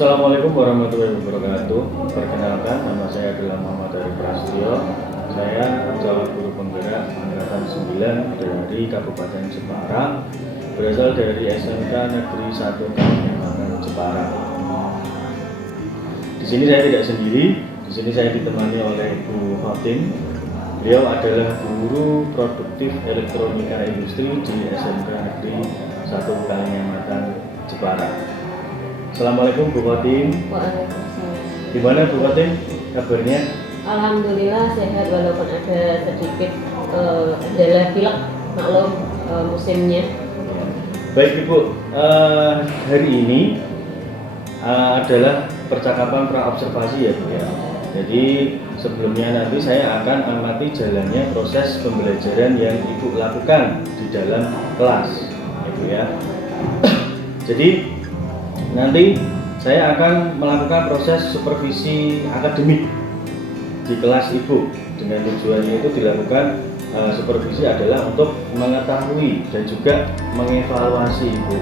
Assalamualaikum warahmatullahi wabarakatuh. Perkenalkan, nama saya adalah Muhammad Ari Prasetyo. Saya calon guru penggerak angkatan 9 dari Kabupaten Jepara, berasal dari SMK Negeri 1 Kabupaten Jepara. Di sini saya tidak sendiri. Di sini saya ditemani oleh Bu Hotin. Beliau adalah guru produktif elektronika industri di SMK Negeri 1 Kalimantan Jepara. Assalamualaikum Bu Hotin. Waalaikumsalam. Gimana Bu Hotin kabarnya? Alhamdulillah sehat walaupun ada sedikit kendala pilek, maklum musimnya. Baik Ibu, hari ini adalah percakapan pra-observasi ya Bu ya. Jadi sebelumnya nanti saya akan amati jalannya proses pembelajaran yang Ibu lakukan di dalam kelas Ibu ya. Jadi nanti saya akan melakukan proses supervisi akademik di kelas Ibu. Dengan tujuannya itu dilakukan supervisi adalah untuk mengetahui dan juga mengevaluasi Ibu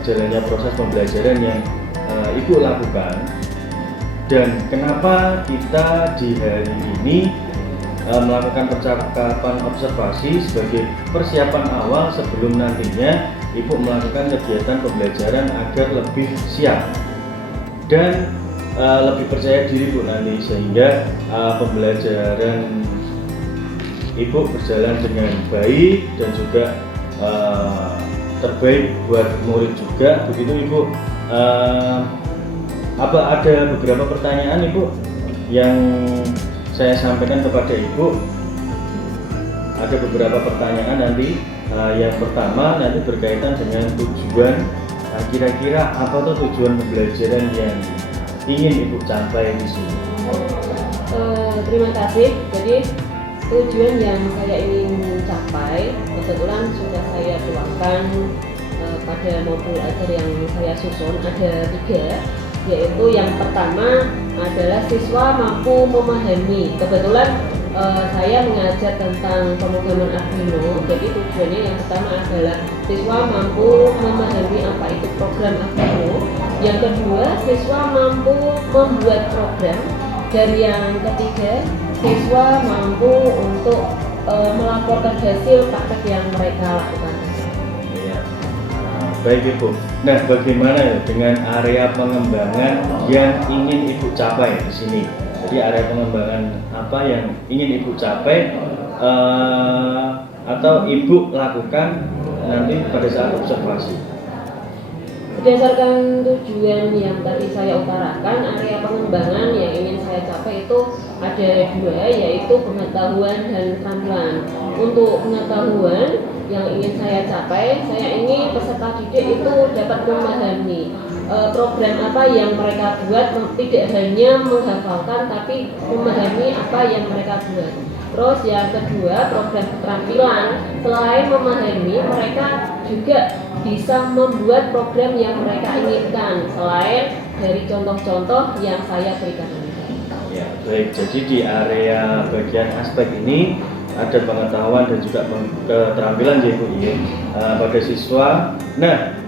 jalannya proses pembelajaran yang Ibu lakukan, dan kenapa kita di hari ini melakukan percakapan observasi sebagai persiapan awal sebelum nantinya Ibu melakukan kegiatan pembelajaran agar lebih siap dan lebih percaya diri Bu nanti, sehingga pembelajaran Ibu berjalan dengan baik dan juga terbaik buat murid juga. Begitu Ibu. Apa ada beberapa pertanyaan Ibu yang saya sampaikan kepada Ibu? Ada beberapa pertanyaan nanti. Yang pertama nanti berkaitan dengan tujuan. Kira-kira apa tuh tujuan pembelajaran yang ingin Ibu capai di sini? Terima kasih. Jadi tujuan yang saya ingin capai kebetulan sudah saya tuangkan pada modul ajar yang saya susun, ada 3, yaitu yang pertama adalah siswa mampu memahami. Kebetulan saya mengajar tentang pemrograman Arduino, jadi tujuannya yang pertama adalah siswa mampu memahami apa itu program Arduino. Yang kedua, siswa mampu membuat program. Dan yang ketiga, siswa mampu untuk melaporkan hasil praktek yang mereka lakukan. Ya. Baik Ibu. Nah, bagaimana dengan area pengembangan yang ingin Ibu capai di sini? Jadi area pengembangan apa yang ingin Ibu capai atau Ibu lakukan nanti pada saat observasi? Berdasarkan tujuan yang tadi saya utarakan, area pengembangan yang ingin saya capai itu ada 2, yaitu pengetahuan dan keterampilan. Untuk pengetahuan yang ingin saya capai, saya ingin peserta didik itu dapat memahami program apa yang mereka buat, tidak hanya menghafalkan tapi memahami apa yang mereka buat. Terus yang kedua, program keterampilan, selain memahami, mereka juga bisa membuat program yang mereka inginkan selain dari contoh-contoh yang saya berikan. Ya, baik. Jadi di area bagian aspek ini ada pengetahuan dan juga keterampilan ya Bu ya, pada siswa. Nah,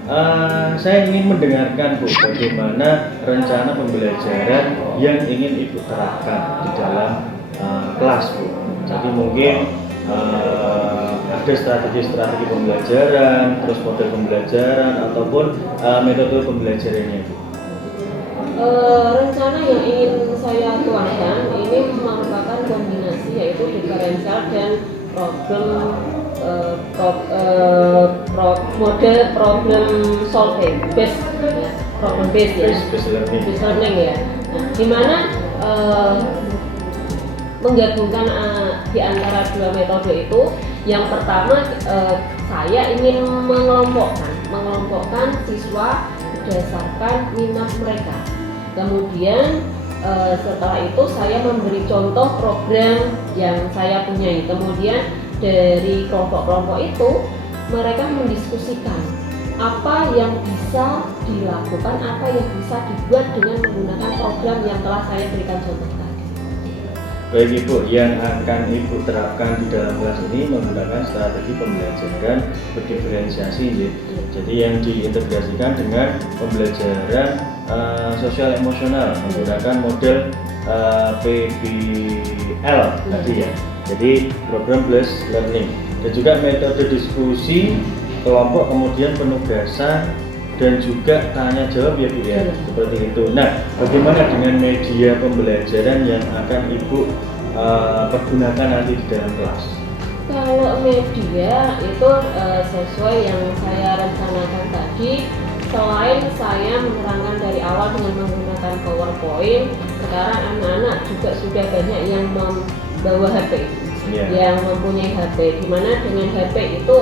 saya ingin mendengarkan Bu bagaimana rencana pembelajaran yang ingin Ibu terapkan di dalam kelas Bu. Jadi mungkin ada strategi-strategi pembelajaran, terus model pembelajaran ataupun metode pembelajarannya Bu. Rencana yang ingin saya tuangkan ini merupakan kombinasi, yaitu diferensial dan model problem solving based ya, problem based ya, based learning ya. Nah, di mana menggabungkan di antara 2 metode itu. Yang pertama, saya ingin mengelompokkan siswa berdasarkan minat mereka. Kemudian setelah itu saya memberi contoh program yang saya punyai. Kemudian dari kelompok-kelompok itu mereka mendiskusikan apa yang bisa dilakukan, apa yang bisa dibuat dengan menggunakan program yang telah saya berikan contoh tadi. Baik Ibu, yang akan Ibu terapkan di dalam kelas ini menggunakan strategi pembelajaran berdiferensiasi ya. Jadi yang diintegrasikan dengan pembelajaran sosial emosional menggunakan model PBL tadi ya. Jadi program based learning dan juga metode diskusi kelompok, kemudian penugasan dan juga tanya jawab ya Bu ya, seperti itu. Nah, bagaimana dengan media pembelajaran yang akan Ibu pergunakan nanti di dalam kelas? Kalau media itu sesuai yang saya rencanakan tadi, selain saya menerangkan dari awal dengan menggunakan PowerPoint, sekarang anak-anak juga sudah banyak yang membawa HP, yang mempunyai HP, di mana dengan HP itu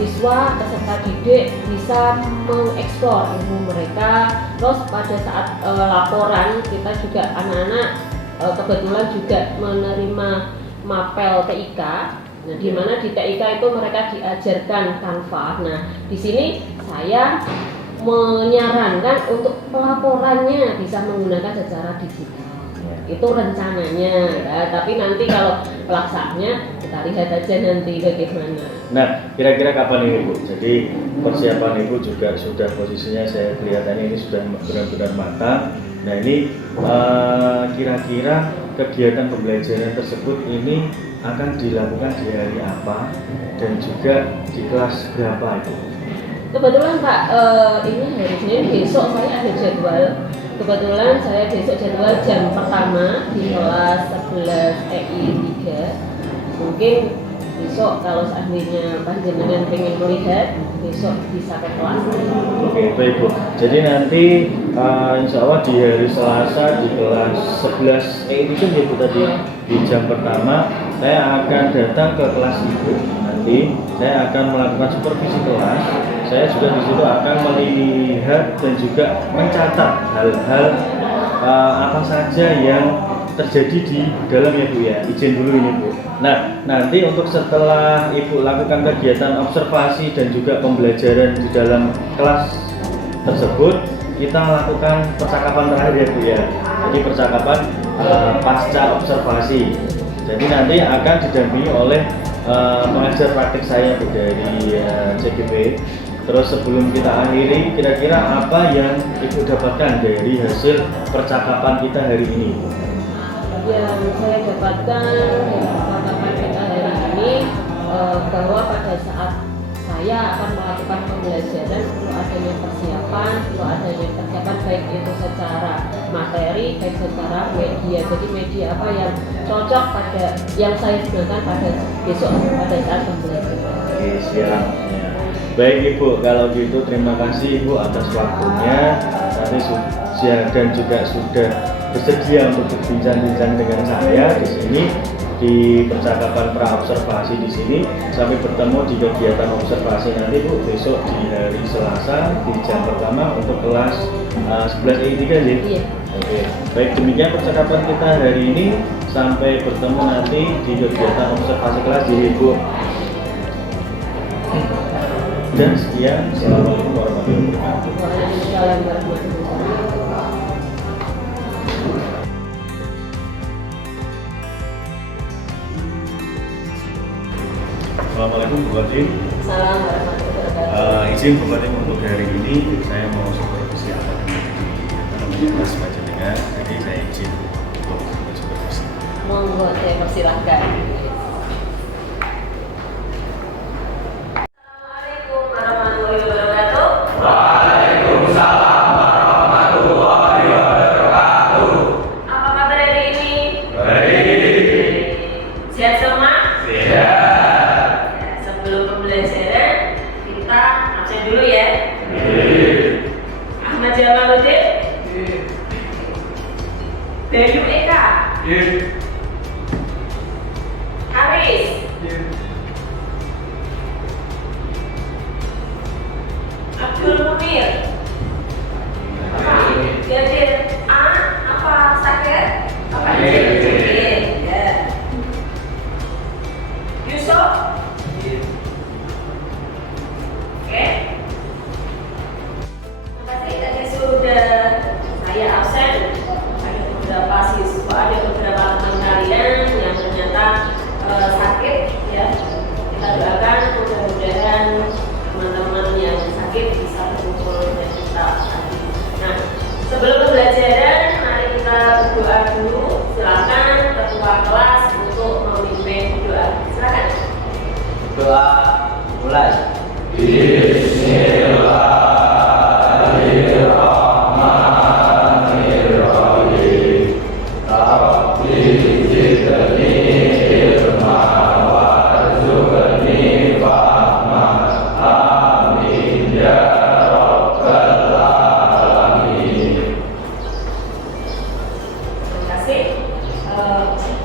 siswa peserta didik bisa mengeksplor ilmu mereka. Terus pada saat laporan kita juga anak-anak kebetulan juga menerima mapel TIK. Nah, di mana di TIK itu mereka diajarkan Canva. Nah, di sini saya menyarankan untuk pelaporannya bisa menggunakan secara digital. Itu rencananya ya, tapi nanti kalau pelaksanaannya kita lihat aja nanti bagaimana. Nah, kira-kira kapan ini Bu? Jadi persiapan Ibu juga sudah, posisinya saya kelihatannya ini sudah benar-benar matang. Nah, ini kira-kira kegiatan pembelajaran tersebut ini akan dilakukan di hari apa dan juga di kelas berapa itu? Kebetulan Pak, ini hari Senin, besok saya ada jadwal. Kebetulan saya besok jadwal jam pertama di kelas 11 EI 3. Mungkin besok kalau seandainya panjenengan pengen melihat, besok bisa ke kelas. Oke, baik Bu. Jadi nanti insya Allah di hari Selasa di kelas 11 EI 3 ya Bu tadi, di jam pertama saya akan datang ke kelas Ibu. Nanti saya akan melakukan supervisi kelas. Saya juga di situ akan melihat dan juga mencatat hal-hal apa saja yang terjadi di dalam ya Bu ya. Izin dulu ini Bu. Nah, nanti untuk setelah Ibu lakukan kegiatan observasi dan juga pembelajaran di dalam kelas tersebut, kita lakukan percakapan terakhir ya Bu ya. Jadi percakapan pasca observasi. Jadi nanti akan didampingi oleh pengajar praktik saya Bu dari CGP. Terus sebelum kita akhiri, kira-kira apa yang Ibu dapatkan dari hasil percakapan kita hari ini? Yang saya dapatkan dari percakapan kita hari ini bahwa pada saat saya akan melakukan pembelajaran perlu adanya persiapan, baik itu secara materi, baik secara media. Jadi media apa yang cocok pada yang saya gunakan pada besok pada saat pembelajaran. Oke, siap. Baik Ibu, kalau gitu terima kasih Ibu atas waktunya. Nanti dan juga sudah bersedia untuk berbincang-bincang dengan saya di sini di percakapan pra observasi di sini. Sampai bertemu di kegiatan observasi nanti Bu besok di hari Selasa di jam pertama untuk kelas 11 I3 ya. Iya. Oke. Baik, demikian percakapan kita hari ini. Sampai bertemu nanti di kegiatan observasi kelas di Ibu. Dan sekian, assalamualaikum warahmatullahi wabarakatuh. Waalaikumsalam warahmatullahi wabarakatuh. Assalamualaikum Bu Qadim. Salam warahmatullahi wabarakatuh. Izin Bu Qadim untuk hari ini saya mau supervisi akademik di kelas panjenengan. Jadi saya izin untuk supervisi. Monggo, saya persilahkan. Bayu Eka. Haris. Abdul Munir. Jadir A apa sakit? Apa Jadir? Ya. Yusuf. Oke. Terima kasih tadi sudah saya absen. Ada beberapa siswa, ada beberapa teman kalian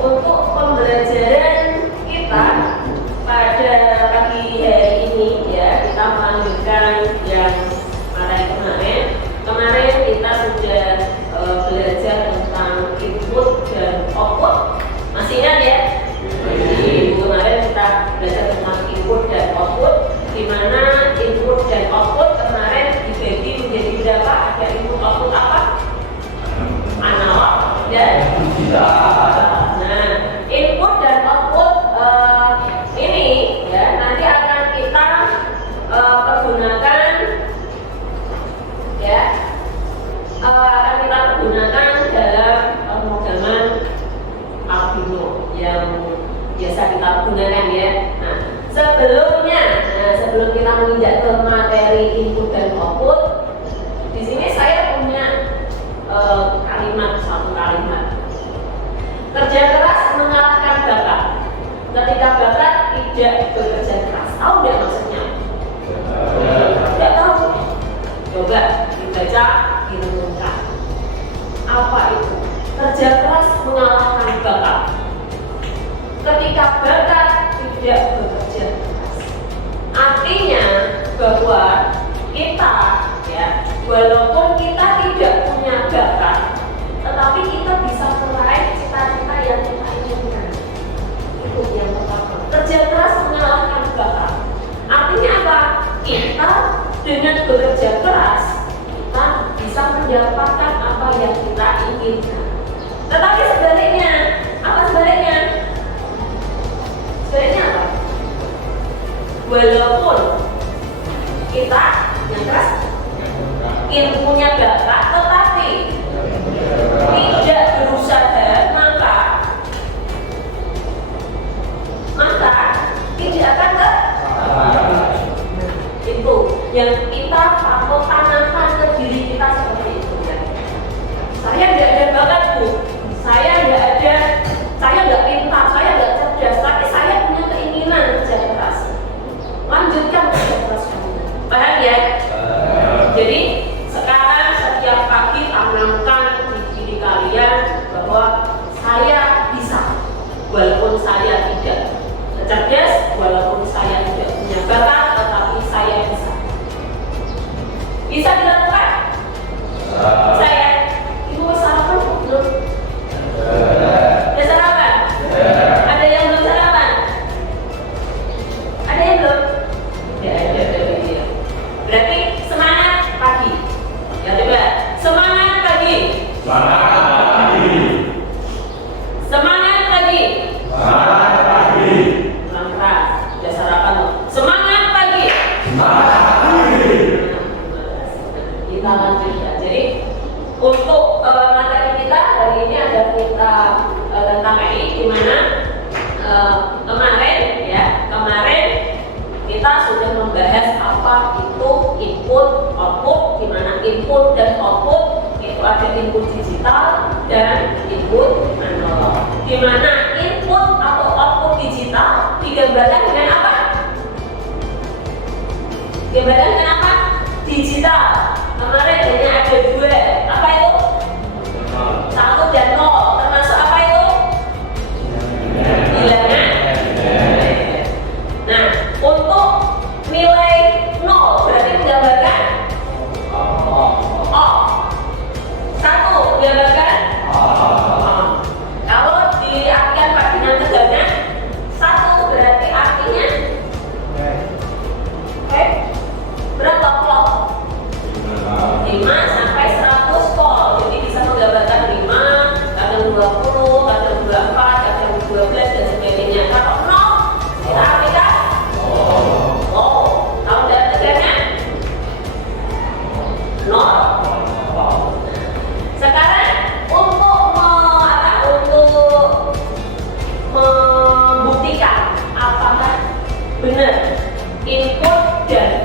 Untuk pembelajaran kita pada pagi hari ini ya, kita melanjutkan yang materi kemarin. Kemarin kita sudah belajar tentang input dan output. Masih ingat ya? Jadi kemarin kita belajar tentang input dan output, di mana input dan output kemarin dibagi menjadi berapa? Ada input output apa? Analog dan digital. Nah, input dan output ini ya nanti akan kita pergunakan ya, akan kita pergunakan dalam pemrograman Arduino yang biasa kita gunakan ya. Nah, sebelum kita menginjak ke materi input dan output, di sini saya punya satu kalimat. Kerja keras mengalahkan bakat. Ketika bakat tidak bekerja keras, tahu nggak maksudnya? Tidak tahu. Coba dibaca, direnungkan. Apa itu? Kerja keras mengalahkan bakat. Ketika bakat tidak bekerja keras, artinya bahwa kita ya, walaupun kita tidak punya bakat, tetapi kita bisa meraih cita-cita yang kita inginkan. Itu yang pertama. Kerja keras mengalahkan bakat. Artinya apa? Kita dengan bekerja keras, kita bisa mendapatkan apa yang kita inginkan. Tetapi sebaliknya, apa sebaliknya? Sebaliknya apa? Walaupun kita yang keras, ilmunya bakat, tetapi tidak berusaha, maka tidak akan itu yang kita patut tanamkan ke diri kita seperti itu ya. Saya tidak ada bakat Bu, saya nggak pintar, saya nggak cerdas, tapi saya punya keinginan kerja keras. Lanjutkan kerja keras kamu. Paham ya? Jadi sekarang setiap pagi tanamkan di diri kalian bahwa saya bisa, walaupun saya tidak cerdas, walaupun saya tidak punya bakat, tetapi saya bisa. Bisa dilakukan? Saya, ibu sarapan belum? Udah sarapan? Ada yang belum sarapan? Ada yang belum? Ya, ada. Berarti semangat pagi. Ya coba, semangat pagi. Semangat pagi. Semangat pagi. Semangat pagi. Kurang keras, udah sarapan loh. Semangat pagi. Semangat pagi. Kita lanjutkan. Jadi untuk materi kita hari ini ada kita tentang ini, di mana kemarin kita sudah membahas apa itu input output, di mana input dan output itu ada input digital dan input analog. Di mana input atau output digital digambarkan dengan apa? Digambarkan dengan apa? Digital. Kemarin hanya ada dua. Apa itu? 1 dan 0. Termasuk apa itu? Bilangan. Nah, untuk nilai 0 berarti menggambarkan off. 1 menggambarkan on. Kalau di artian padanan tegangan 1 berarti artinya berapa volt? 5 sampai 100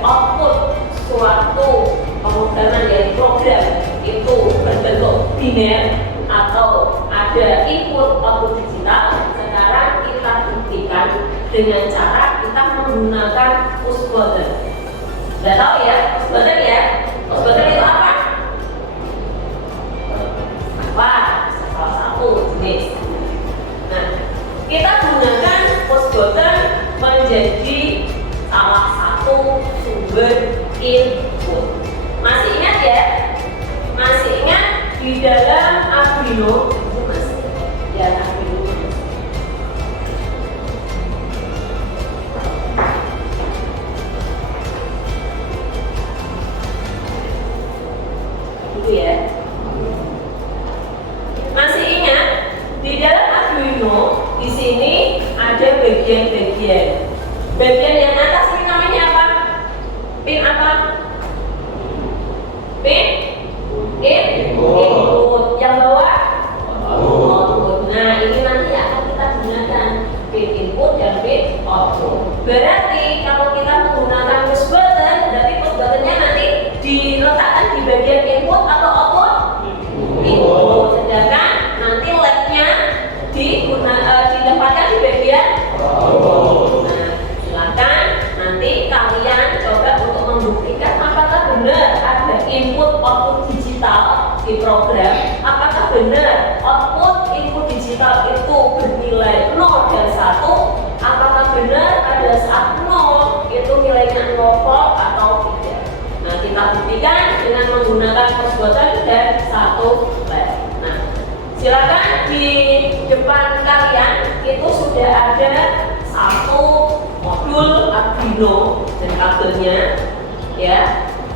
output suatu pemrograman dari program itu berbentuk biner atau ada input output digital, sekarang kita buktikan dengan cara kita menggunakan push button. Sudah tahu ya push button ya? Push button itu apa? Salah satu jenis. Nah, kita gunakan push button menjadi salah satu sumber input. Masih ingat ya? Masih ingat di dalam Arduino? Masih ya, Arduino. Gitu ya. Masih ingat di dalam Arduino di sini ada bagian-bagian. Bagian yang atas ini namanya apa? Pin apa? Pin input. Yang bawah output. Nah, ini nanti akan kita gunakan pin input dan pin output. Berarti kalau kita menggunakan push button, berarti push buttonnya nanti diletakkan di bagian input atau output? Input. Sedangkan nanti LED-nya ditempatkan di bagian output. Nah, silakan nanti kalian coba untuk membuktikan apakah benar ada input output digital di program, apakah benar output input digital itu bernilai 0 dan 1, apakah benar ada saat 0 itu nilainya 0 volt atau tidak. Nah, kita buktikan dengan menggunakan push button dan satu LED. Nah, silakan di depan kalian itu sudah ada satu modul Arduino dan kabelnya ya,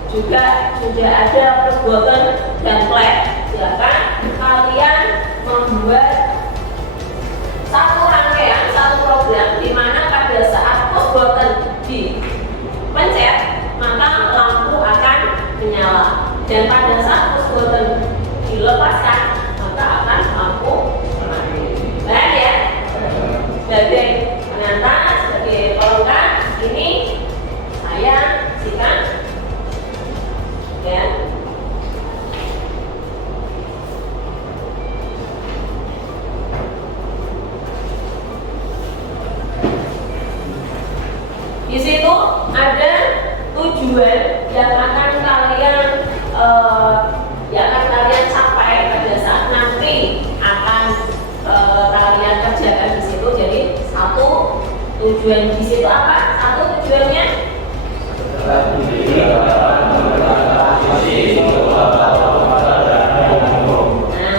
juga sudah ada push button dan flag. Silakan kalian membuat satu rangkaian, satu program di mana pada saat push button dipencet maka lampu akan menyala, dan pada saat push button dilepaskan maka akan lampu mati. Baik ya? Sebagai pengantar, sebagai pelengkap, ini saya sikat ya. Di situ ada tujuan yang akan kalian capai pada saat nanti akan kalian kerjakan di situ. Jadi satu tujuan di situ apa? Satu tujuannya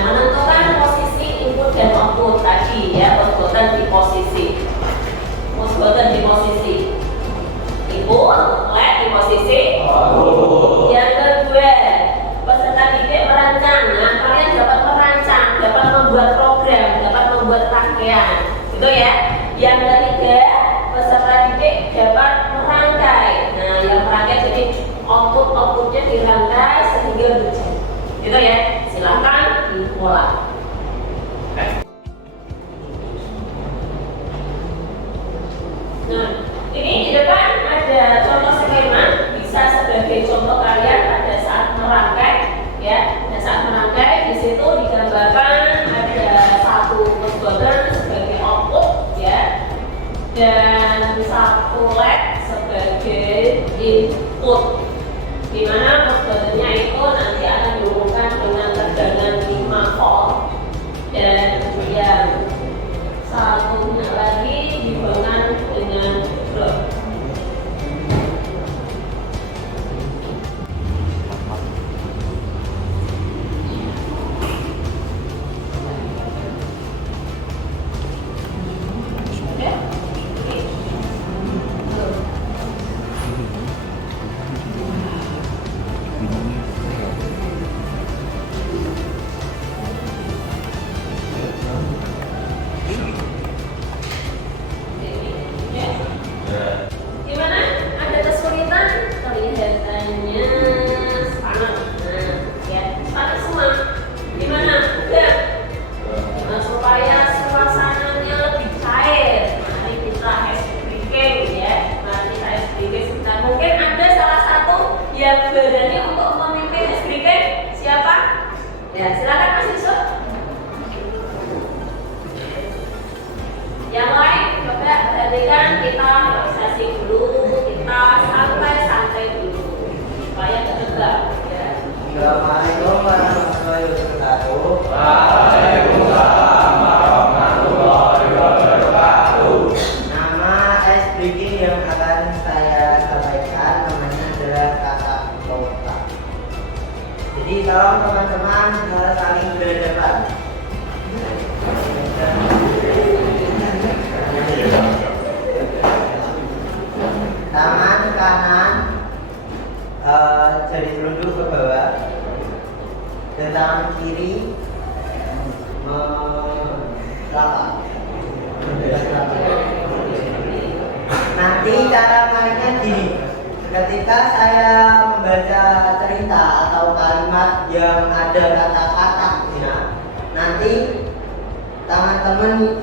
menentukan posisi input dan output tadi ya, push button di posisi input, LED di posisi output. Yang kedua, peserta didik merancang. Nah, kalian dapat merancang, dapat membuat program, dapat membuat rangkaian, gitu ya. Yang ketiga, peserta didik dapat merangkai. Nah, yang merangkai jadi outputnya dirangkai sehingga berjalan, gitu ya. Silakan dimulai. Nah, ini di depan ada contoh skema, bisa sebagai contoh kalian pada saat merangkai ya. Pada saat merangkai di situ digambarkan ada satu push button sebagai output ya, dan satu LED sebagai input, di mana push buttonnya itu nanti akan dihubungkan dengan tegangan 5 volt, dan yang satunya lagi dihubungkan dengan ground. yang berani untuk memimpin SBK siapa? Ya, silakan Mas Yusuf. Yang lain, coba perhatikan, kita relaksasi dulu, kita santai-santai dulu supaya terdekat. Ya. Assalamualaikum warahmatullahi wabarakatuh. Waalaikumsalam warahmatullahi wabarakatuh. Nama SBG yang akan saya sampaikan namanya adalah kata kota. Jadi tolong teman-teman saling berhadapan. Tangan kanan jari telunjuk ke bawah dan tangan kiri melapak. Nanti cara mainnya gini, ketika saya membaca cerita atau kalimat yang ada kata-katanya, nanti teman-teman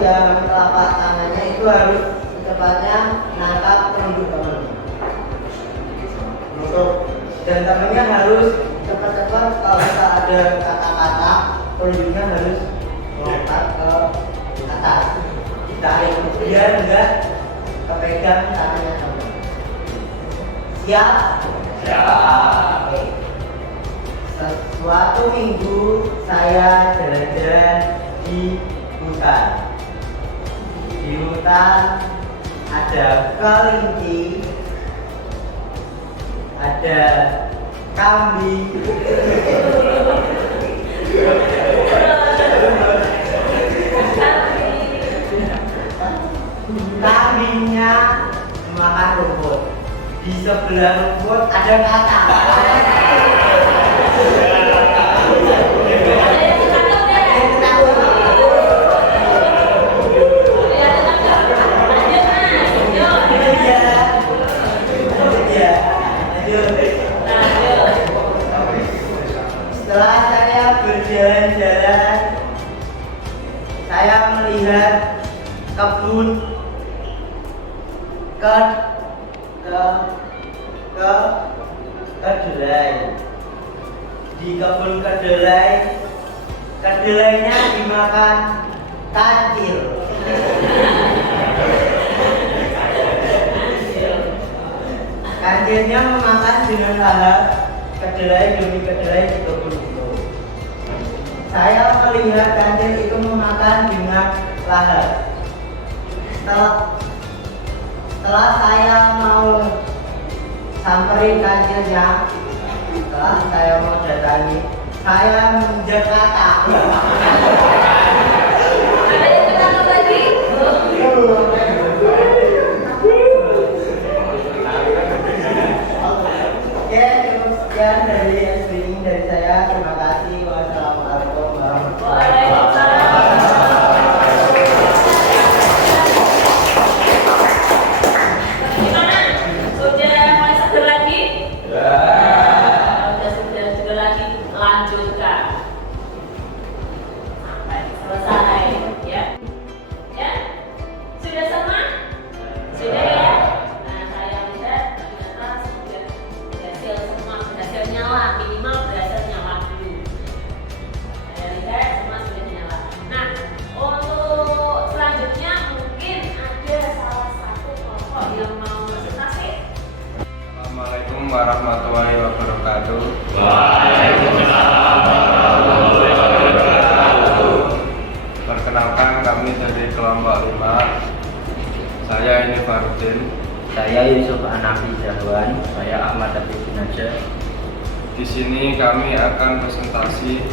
yang telapak tangannya itu harus secepatnya menangkap telunjuk teman. Dan temannya harus cepat-cepat kalau bisa ada kata-kata, telunjuknya harus melompat ke atas. Ditarik biar enggak kepegang tangannya teman. Siap? Siap. Oke. Suatu minggu saya jalan-jalan di hutan. Di hutan ada kelinci, ada kambing, kambingnya makan rumput. Di sebelah rumput ada kata. Setelah saya berjalan-jalan, saya melihat kebun kedelai. Di kebun kedelai, kedelainya dimakan kancil. Kancilnya memakan dengan lahap kedelai demi kedelai di kebun itu. Saya melihat kancil itu memakan dengan lahap. Setelah saya mau samperin kancilnya, setelah saya mau datangi, saya menginjak kata. Ada yang ketangkap lagi? Oke, cukup sekian dari SBI dari saya. Terima kasih. Wassalamualaikum warahmatullahi wabarakatuh. Gimana? Sudah mulai seger lagi? Sudah seger lagi, lanjutkan sampai selesai, ya. Ya, sudah sama? Sudah ya? Nah, saya lihat ternyata sudah berhasil semua, berhasil nyala, minimal berhasil nyala dulu. Saya lihat semua sudah nyala. Nah, untuk selanjutnya mungkin ada salah satu kelompok yang mau presentasi. Assalamualaikum warahmatullahi wabarakatuh. Waalaikumsalam warahmatullahi wabarakatuh. Perkenalkan, kami dari kelompok 5. Saya ini Farudin. Saya Yusuf Anafi Zahwan, saya Ahmad Habib Najah. Di sini kami akan presentasi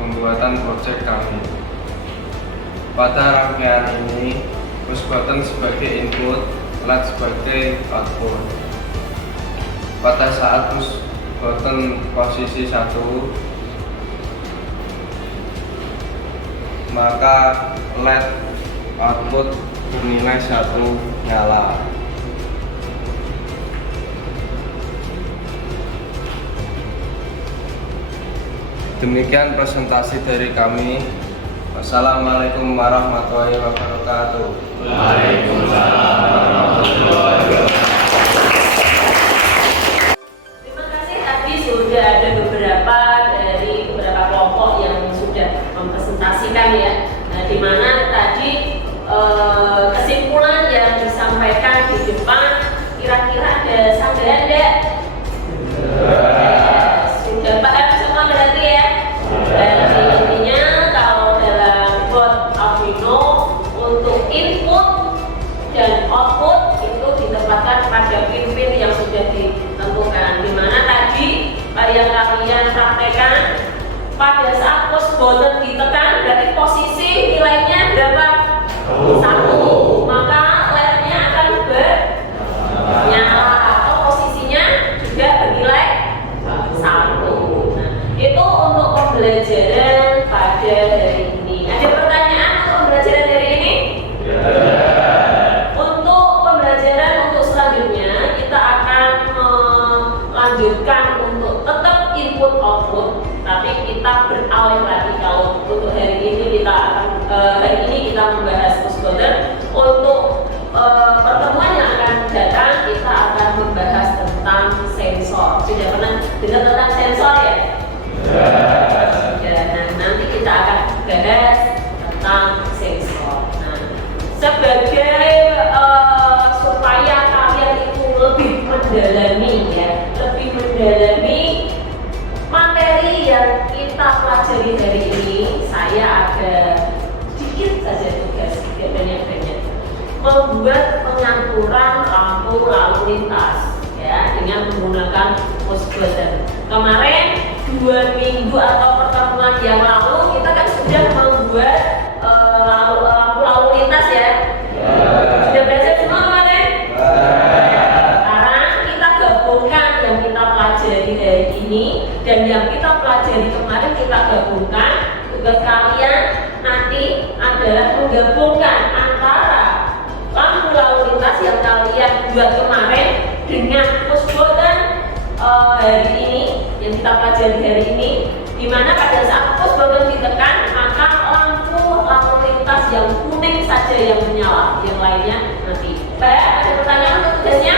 pembuatan proyek kami. Pada rangkaian ini, push button sebagai input, LED sebagai output. Pada saat push button posisi 1, maka LED output bernilai 1 nyala. Demikian presentasi dari kami. Wassalamualaikum warahmatullahi wabarakatuh. Waalaikumsalam warahmatullahi wabarakatuh. sanggahan enggak? Sudah paham semua berarti ya? Jadi intinya kalau dalam bot Arduino untuk input dan output itu ditempatkan pada pin-pin yang sudah ditentukan. Dimana tadi yang kalian praktekkan pada saat push button ditekan berarti posisi nilainya berapa? 1. Maka LED-nya akan bernyala atau posisinya juga bernilai 1. Nah, itu untuk pembelajaran pada hari ini. Ada pertanyaan untuk pembelajaran hari ini? Untuk pembelajaran untuk selanjutnya kita akan melanjutkan untuk tetap input output, tapi kita beralih lagi. Kalau untuk hari ini kita membahas push button. Untuk pertemuan yang akan datang kita akan membahas tentang sensor. Sudah pernah dengar tentang sensor ya? Sudah. Nah, nanti kita akan bahas tentang sensor. Nah, sebagai supaya kalian itu lebih mendalami materi yang kita pelajari hari ini, saya ada sedikit saja tugas, tidak banyak-banyak, membuat pengaturan lampu lalu lintas ya dengan menggunakan push button. Kemarin 2 minggu atau pertemuan yang lalu kita kan sudah membuat lampu lalu lintas ya. Sudah belajar semua kemarin? Sekarang kita gabungkan yang kita pelajari hari ini dan yang kita pelajari kemarin, kita gabungkan. Tugas kalian nanti adalah menggabungkan antara lampu lalu lintas yang kalian buat kemarin dengan push button hari ini yang kita pelajari hari ini, dimana pada saat push button ditekan maka lampu lalu lintas yang kuning saja yang menyala, yang lainnya nanti. Baik, ada pertanyaan untuk tugasnya?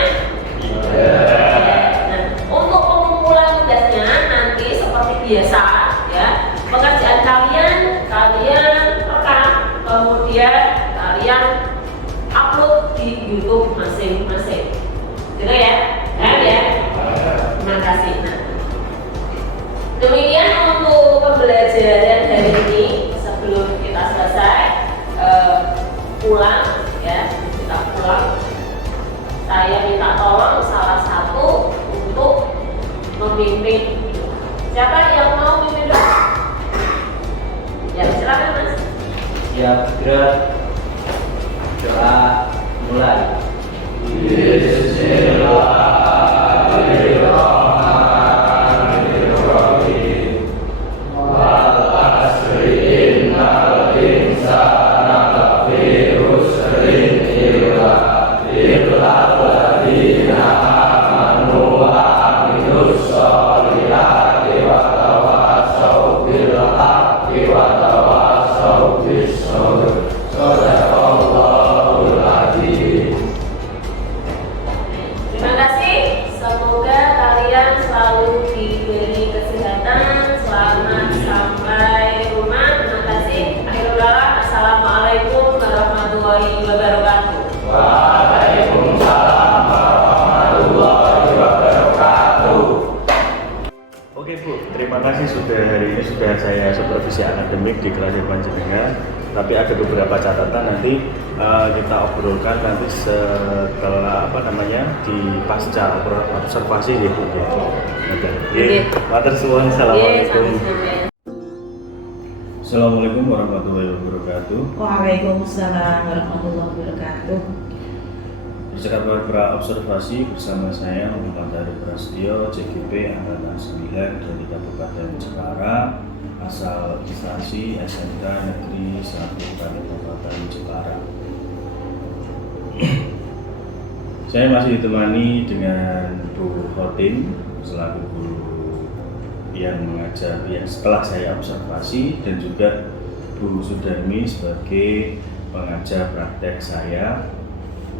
Nah, untuk pengumpulan tugasnya nanti seperti biasa ya, pekerjaan kalian rekam, kemudian kalian upload di YouTube masing-masing. Gitu ya? Ya. Terima kasih. Nah, demikian untuk pembelajaran hari ini. Sebelum kita selesai pulang ya, kita pulang. Saya minta tolong salah satu untuk memimpin. Siapa yang mau memimpin doa? Ya, silakan Mas. Ya, gerak. Doa mulai. Bismillahirrahmanirrahim. Wal asri innal insana lafi khusrin illa alladziina amanu wa amilus sholihati wa tawassaw bil haqqi wa tawassaw bis sabr. Shadaqallahul adzim. Terima kasih. Semoga kalian selalu diberi kesehatan. Selamat sampai rumah. Terima kasih. Akhirul kalam. Assalamualaikum warahmatullahi wabarakatuh. Waalaikumsalam warahmatullahi wabarakatuh. Oke Bu, terima kasih hari ini sudah saya supervisi akademik di kelas Panjenengan. Tapi ada beberapa catatan nanti kita obrolkan nanti setelah di pasca observasi ya Bu. Oke. Matur suwun. Assalamualaikum. Assalamualaikum warahmatullahi wabarakatuh. Waalaikumsalam warahmatullahi wabarakatuh. Percakapan pra-observasi bersama saya Muhammad Arif Prasetyo, CGP Angkatan 9 dari Kabupaten Jepara, asal instansi SMK Negeri 1 Kabupaten Jepara. Saya masih ditemani dengan Bu Khotin selaku guru yang mengajar yang setelah saya observasi, dan juga Bu Sudarmi sebagai pengajar praktek saya.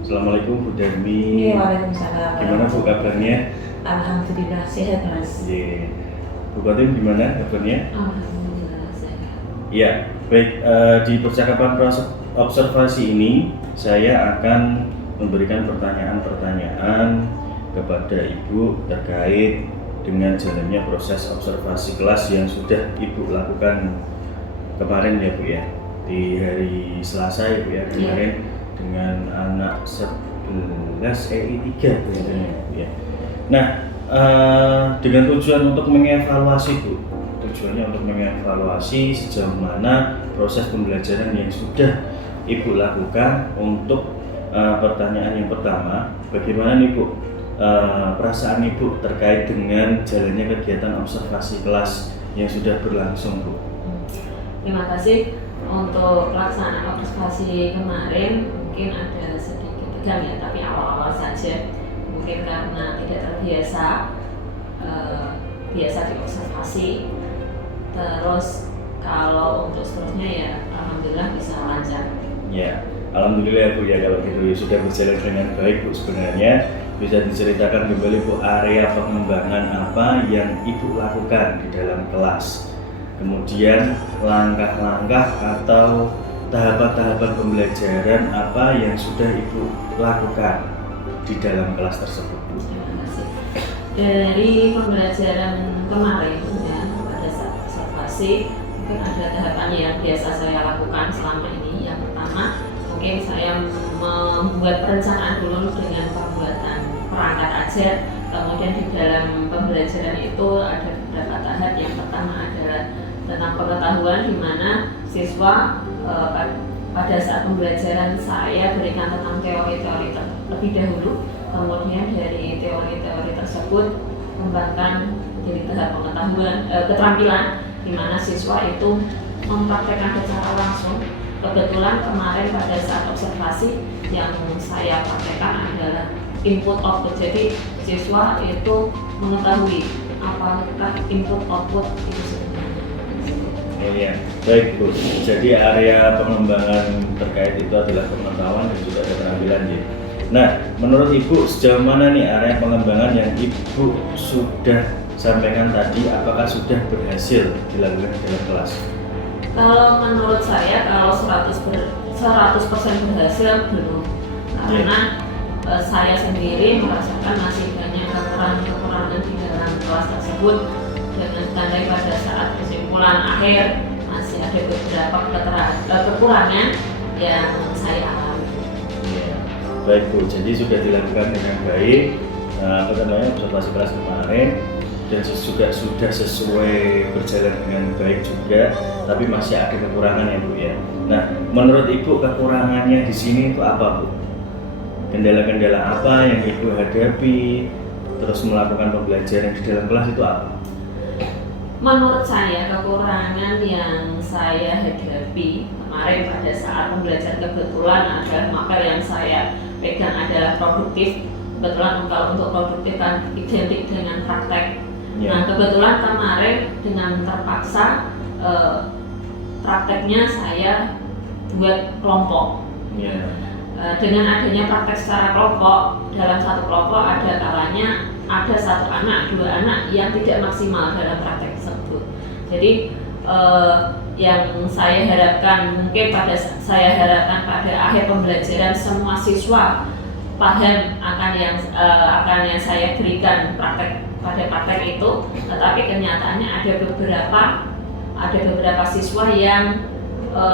Assalamualaikum Bu Darmi. Waalaikumsalam. Gimana Bu kabarnya? Alhamdulillah sehat Mas. Bu Khotin gimana kabarnya? Alhamdulillah sehat. Ya, baik. Di percakapan observasi ini saya akan memberikan pertanyaan-pertanyaan kepada Ibu terkait dengan jalannya proses observasi kelas yang sudah Ibu lakukan kemarin ya Bu ya, di hari Selasa ya Bu ya, kemarin dengan anak 11 EI 3 Bu ya. Nah, dengan tujuan untuk mengevaluasi Bu, tujuannya untuk mengevaluasi sejauh mana proses pembelajaran yang sudah Ibu lakukan. Untuk pertanyaan yang pertama, bagaimana nih Bu perasaan Ibu terkait dengan jalannya kegiatan observasi kelas yang sudah berlangsung Bu? Terima kasih. Untuk pelaksanaan observasi kemarin mungkin ada sedikit tegang ya, tapi awal-awal saja. Mungkin karena tidak terbiasa biasa diobservasi. Terus kalau untuk seterusnya ya alhamdulillah bisa lancar. Ya, alhamdulillah Bu ya, kalau gitu sudah berjalan dengan baik Bu. Sebenarnya bisa diceritakan kembali Bu, area pengembangan apa yang Ibu lakukan di dalam kelas, kemudian langkah-langkah atau tahapan-tahapan pembelajaran apa yang sudah Ibu lakukan di dalam kelas tersebut Bu. Terima kasih. Dari pembelajaran kemarin ya, pada saat observasi mungkin ada tahapan yang biasa saya lakukan selama ini. Yang pertama mungkin saya membuat perencanaan dulu dengan pembuatan perangkat ajar. Kemudian di dalam pembelajaran itu ada beberapa tahap. Yang pertama adalah tentang pengetahuan, di mana siswa pada saat pembelajaran saya berikan tentang teori-teori terlebih dahulu. Kemudian dari teori-teori tersebut kembangkan jadi tahap pengetahuan, keterampilan, di mana siswa itu mempraktekkan secara langsung. Kebetulan kemarin pada saat observasi yang saya praktekkan adalah input output. Jadi siswa itu mengetahui apakah input output itu sebenarnya. Oh ya, baik Bu. Jadi area pengembangan terkait itu adalah pengetahuan dan juga keterampilan ya. Nah, menurut Ibu sejauh mana nih area pengembangan yang Ibu sudah sampaikan tadi, apakah sudah berhasil dilakukan di dalam kelas? Kalau menurut saya, kalau 100% berhasil belum, karena saya sendiri merasakan masih banyak kekurangan di dalam kelas tersebut. Dengan tanda pada saat kesimpulan akhir masih ada beberapa kekurangan yang saya alami. Ya, baik Bu. Jadi sudah dilakukan dengan baik observasi kelas kemarin, dan juga sudah sesuai berjalan dengan baik juga, tapi masih ada kekurangan ya Bu ya. Nah, menurut Ibu kekurangannya di sini itu apa Bu? Kendala-kendala apa yang Ibu hadapi terus melakukan pembelajaran di dalam kelas itu apa? Menurut saya kekurangan yang saya hadapi kemarin pada saat pembelajaran, kebetulan adalah mapel yang saya pegang adalah produktif. Kebetulan kalau untuk produktif kan identik dengan praktek. Nah, kebetulan kemarin dengan terpaksa prakteknya saya buat kelompok. Dengan adanya praktek secara kelompok, dalam satu kelompok ada kalanya ada satu anak, dua anak yang tidak maksimal dalam praktek tersebut. Jadi yang saya harapkan pada akhir pembelajaran semua siswa paham akan yang saya berikan pada praktek itu, tetapi kenyataannya ada beberapa siswa yang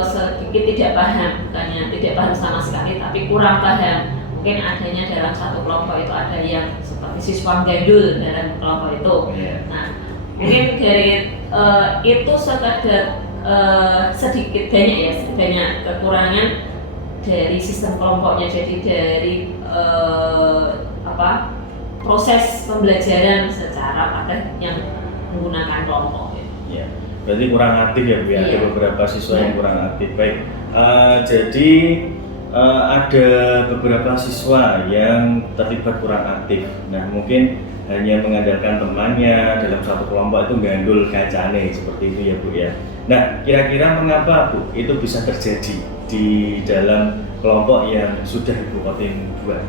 sedikit tidak paham, bukannya tidak paham sama sekali, tapi kurang paham. Mungkin adanya dalam satu kelompok itu ada yang seperti siswa gandul dalam kelompok itu. Nah, mungkin dari itu sekadar sedikit banyak kekurangan dari sistem kelompoknya. Jadi dari proses pembelajaran secara praktek yang menggunakan kelompok. Ya, berarti kurang aktif ya Bu ya. Ada beberapa siswa yang kurang aktif. Baik, jadi ada beberapa siswa yang terlibat kurang aktif. Nah, mungkin hanya mengandalkan temannya dalam satu kelompok itu gandul kacane seperti itu ya Bu ya. Nah, kira-kira mengapa Bu itu bisa terjadi di dalam kelompok yang sudah Ibu Kotin buat?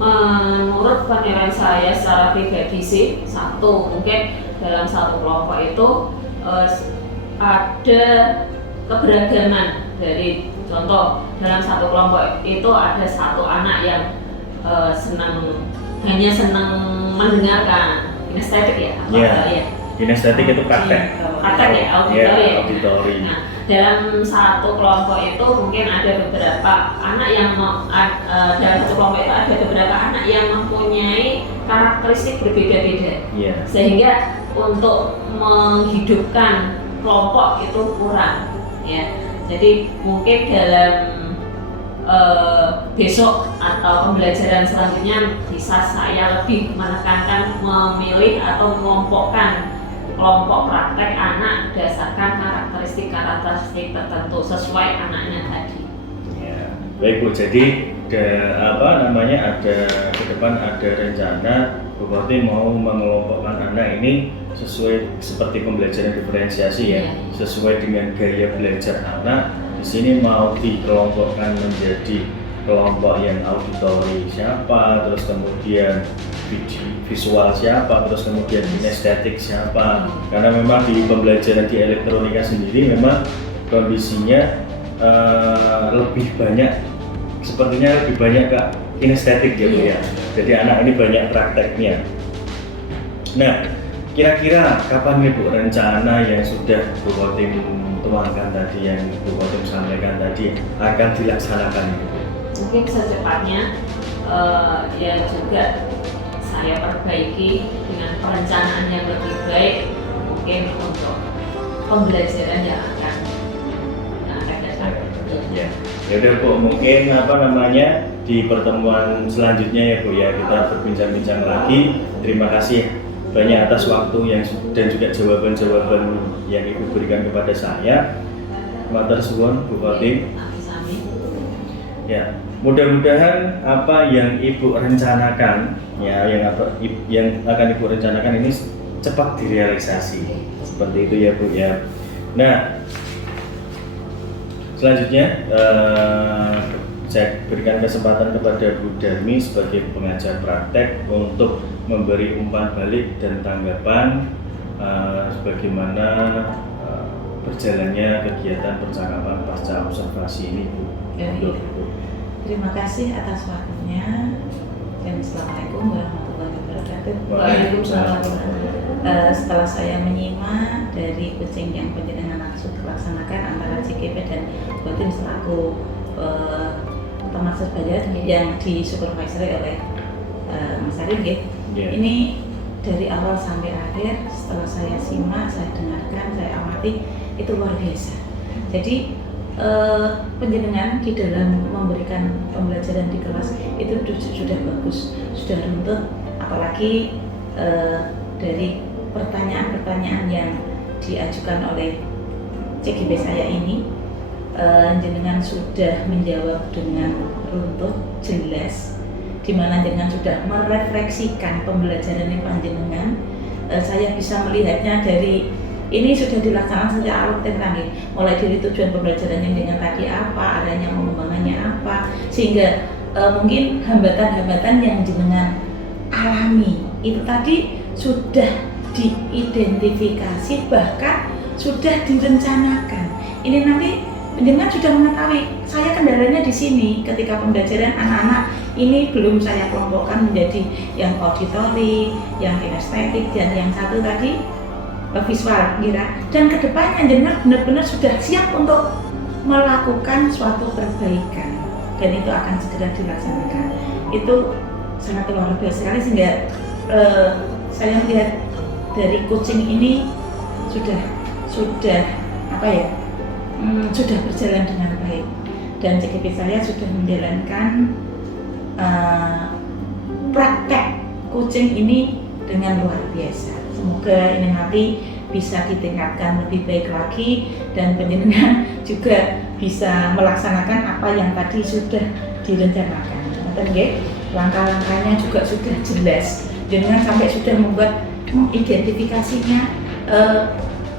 Menurut penilaian saya secara pribadi sih, satu mungkin dalam satu kelompok itu ada keberagaman. Dari contoh dalam satu kelompok itu ada satu anak yang senang hanya senang mendengarkan kinestetik ya? Iya. Kinestetik itu praktek. Praktek ya, Ya, auditori. auditori. Nah, dalam satu kelompok itu mungkin ada beberapa anak yang dalam satu kelompok itu ada beberapa anak yang mempunyai karakteristik berbeda-beda. Iya. Sehingga untuk menghidupkan kelompok itu kurang, ya. Jadi mungkin dalam besok atau pembelajaran selanjutnya bisa saya lebih menekankan memilih atau mengelompokkan kelompok praktek anak berdasarkan karakteristik tertentu sesuai anaknya tadi. Ya, baik Bu. Jadi ada ke depan ada rencana Bu Khotim mau mengelompokkan anak ini sesuai seperti pembelajaran diferensiasi ya, sesuai dengan gaya belajar anak. Di sini mau dikelompokkan menjadi kelompok yang auditori siapa, terus kemudian visual siapa, terus kemudian kinestetik siapa. Karena memang di pembelajaran di elektronika sendiri memang kondisinya lebih banyak, sepertinya lebih banyak ke kinestetik ya Bu ya. Jadi anak ini banyak prakteknya. Nah, kira-kira kapan nih Bu rencana yang sudah Bu Khotim tuangkan tadi, yang Bu Khotim sampaikan tadi akan dilaksanakan? Mungkin secepatnya ya juga saya perbaiki dengan perencanaan yang lebih baik mungkin untuk pembelajaran yang akan datang. Ya, ya udah Bu, mungkin di pertemuan selanjutnya ya Bu ya, kita berbincang-bincang lagi. Terima kasih banyak atas waktu dan juga jawaban-jawaban yang Ibu berikan kepada saya. Matur suwun Bu Khotim. Ya, mudah-mudahan apa yang Ibu rencanakan ya, yang akan Ibu rencanakan ini cepat direalisasi. Seperti itu ya Bu ya. Nah, selanjutnya saya berikan kesempatan kepada Bu Darmi sebagai pengajar praktek untuk memberi umpan balik dan tanggapan bagaimana berjalannya kegiatan percakapan pasca observasi ini Bu. Terima kasih atas waktunya dan Assalamualaikum warahmatullahi wabarakatuh. Waalaikumsalam. Setelah saya menyimak dari kucing yang penjenengan langsung dilaksanakan antara CGP dan Khotim selaku teman sebaya yang disupervisori oleh Mas Arif, ini dari awal sampai akhir setelah saya simak, saya dengarkan, saya amati, itu luar biasa. Jadi penjenengan di dalam memberikan pembelajaran di kelas itu sudah bagus, sudah runtut, apalagi dari pertanyaan-pertanyaan yang diajukan oleh CGP saya ini, jenengan sudah menjawab dengan runtut, jelas, di mana jenengan sudah merefleksikan pembelajaran ini panjenengan. Saya bisa melihatnya dari ini sudah dilaksanakan sejak awal tentang mulai dari tujuan pembelajaran yang dengan tadi apa, adanya pengembangannya apa, sehingga mungkin hambatan-hambatan yang jenengan alami itu tadi sudah diidentifikasi, bahkan sudah direncanakan. Ini nanti penjenengan sudah mengetahui saya kendalanya di sini ketika pembelajaran anak-anak ini belum saya kelompokkan menjadi yang auditori, yang kinestetik, dan yang satu tadi visual, dan kedepannya jenengan benar-benar sudah siap untuk melakukan suatu perbaikan dan itu akan segera dilaksanakan. Itu sangat luar biasa sekali sehingga saya melihat dari coaching ini sudah sudah berjalan dengan baik dan CGP saya sudah menjalankan praktek coaching ini dengan luar biasa. Semoga ini nanti bisa ditingkatkan lebih baik lagi dan penjenengan juga bisa melaksanakan apa yang tadi sudah direncanakan. Langkah-langkahnya juga sudah jelas. Jenengan sampai sudah membuat mengidentifikasinya,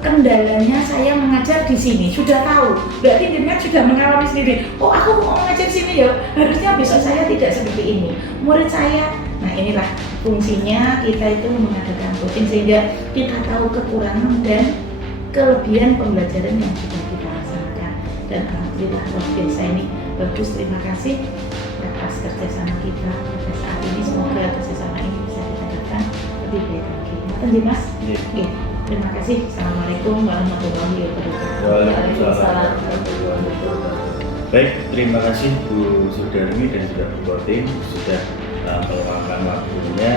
kendalanya saya mengajar di sini sudah tahu. Berarti jenengan sudah mengalami sendiri. Oh, aku mau mengajar di sini ya. Harusnya besok saya tidak seperti ini. Murid saya. Nah, inilah fungsinya kita itu mengadakan coaching sehingga kita tahu kekurangan dan kelebihan pembelajaran yang sudah kita laksanakan. Dan alhamdulillah luar biasa ini bagus. Terima kasih atas kerjasama kita pada saat ini. Semoga kerjasama lebih baik lagi. Nanti Mas. Iya. Oke, terima kasih. Assalamualaikum warahmatullahi wabarakatuh. Waalaikumsalam warahmatullahi wabarakatuh. Baik, terima kasih Bu Sudarmi dan juga Bu Kotin sudah meluangkan waktunya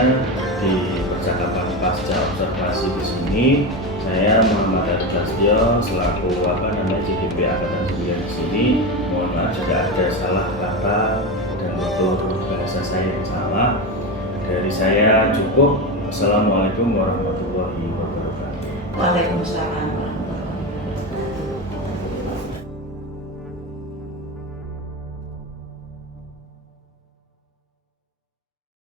di percakapan pasca observasi di sini. Saya Muhammad Heru Prasetyo selaku JDP Angkatan 9 di sini. Mohon maaf jika ada salah kata dan tutur bahasa saya yang salah. Dari saya cukup. Assalamualaikum warahmatullahi wabarakatuh. Waalaikumsalam warahmatullahi wabarakatuh.